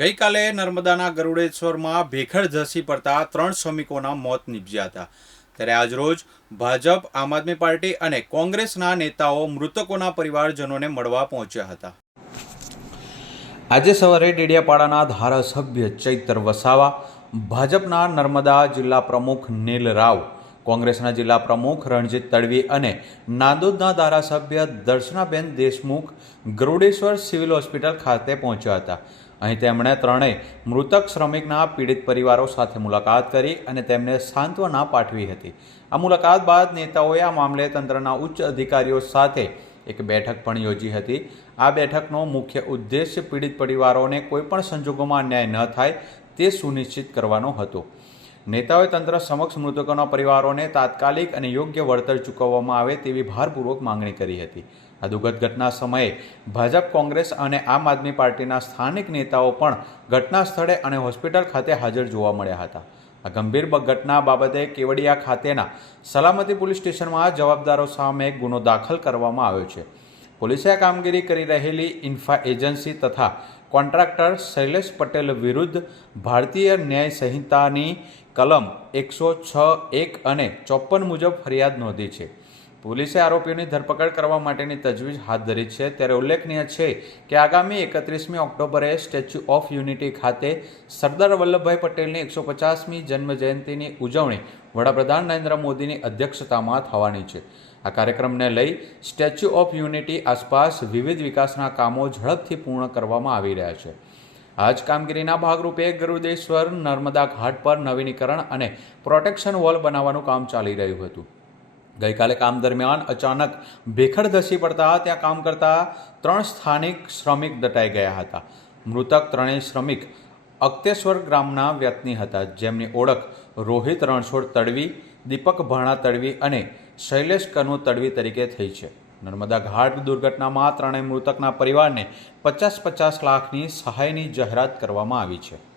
ગઈકાલે નર્મદાના ગરુડેશ્વરમાં ભેખડ ધસી પડતા ત્રણ શ્રમિકોના મોત નીપજ્યા હતા. ત્યારે આજરોજ ભાજપ, આમ આદમી પાર્ટી અને કોંગ્રેસના નેતાઓ મૃતકોના પરિવારજનોને મળવા પહોંચ્યા હતા. આજે સવારે ડેડિયાપાડાના ધારાસભ્ય ચૈતર વસાવા, ભાજપના નર્મદા જિલ્લા પ્રમુખ નીલ રાવ કોંગ્રેસના જિલ્લા પ્રમુખ રણજીત તડવી અને નાંદોદના ધારાસભ્ય દર્શનાબેન દેશમુખ ગરુડેશ્વર સિવિલ હોસ્પિટલ ખાતે પહોંચ્યા હતા. અહીં તેમણે ત્રણેય મૃતક શ્રમિકના પીડિત પરિવારો સાથે મુલાકાત કરી અને તેમને સાંત્વના પાઠવી હતી. આ મુલાકાત બાદ નેતાઓએ આ મામલે તંત્રના ઉચ્ચ અધિકારીઓ સાથે એક બેઠક પણ યોજી હતી. આ બેઠકનો મુખ્ય ઉદ્દેશ્ય પીડિત પરિવારોને કોઈપણ સંજોગોમાં અન્યાય ન થાય તે સુનિશ્ચિત કરવાનો હતો. નેતાઓએ તંત્ર સમક્ષ મૃતકોના પરિવારોને તાત્કાલિક અને યોગ્ય વળતર ચૂકવવામાં આવે તેવી ભારપૂર્વક માંગણી કરી હતી. આ દુઃખદ ઘટના સમયે ભાજપ, કોંગ્રેસ અને આમ આદમી પાર્ટીના સ્થાનિક નેતાઓ પણ ઘટના સ્થળે અને હોસ્પિટલ ખાતે હાજર જોવા મળ્યા હતા. આ ગંભીર ઘટના બાબતે કેવડિયા ખાતેના સલામતી પોલીસ સ્ટેશનમાં જવાબદારો સામે ગુનો દાખલ કરવામાં આવ્યો છે. પોલીસે આ કામગીરી કરી રહેલી ઇન્ફા એજન્સી તથા કોન્ટ્રાક્ટર શૈલેષ પટેલ વિરુદ્ધ ભારતીય ન્યાય સંહિતાની કલમ એકસો છ એક અને ચોપન મુજબ ફરિયાદ નોંધી છે. પોલીસે આરોપીઓની ધરપકડ કરવા માટેની તજવીજ હાથ ધરી છે. ત્યારે ઉલ્લેખનીય છે કે આગામી એકત્રીસમી ઓક્ટોબરે સ્ટેચ્યુ ઓફ યુનિટી ખાતે સરદાર વલ્લભભાઈ પટેલની એકસો પચાસમી જન્મજયંતિની ઉજવણી વડાપ્રધાન નરેન્દ્ર મોદીની અધ્યક્ષતામાં થવાની છે. આ કાર્યક્રમને લઈ સ્ટેચ્યુ ઓફ યુનિટી આસપાસ વિવિધ વિકાસના કામો ઝડપથી પૂર્ણ કરવામાં આવી રહ્યા છે. આ જ કામગીરીના ભાગરૂપે ગરુદેશ્વર નર્મદા ઘાટ પર નવીનીકરણ અને પ્રોટેક્શન વોલ બનાવવાનું કામ ચાલી રહ્યું હતું. ગઈકાલે કામ દરમિયાન અચાનક ભેખડ ધસી પડતા ત્યાં કામ કરતા ત્રણ સ્થાનિક શ્રમિક દટાઈ ગયા હતા. મૃતક ત્રણેય શ્રમિક અક્તેશ્વર ગ્રામના વ્યક્તિ હતા. જેમની ઓળખ રોહિત રણછોડ તડવી, દીપક ભાણા તડવી અને શૈલેષ કનુ તડવી તરીકે થઈ છે. નર્મદા ઘાટ દુર્ઘટનામાં ત્રણેય મૃતકના પરિવારને પચાસ પચાસ લાખની સહાયની જાહેરાત કરવામાં આવી છે.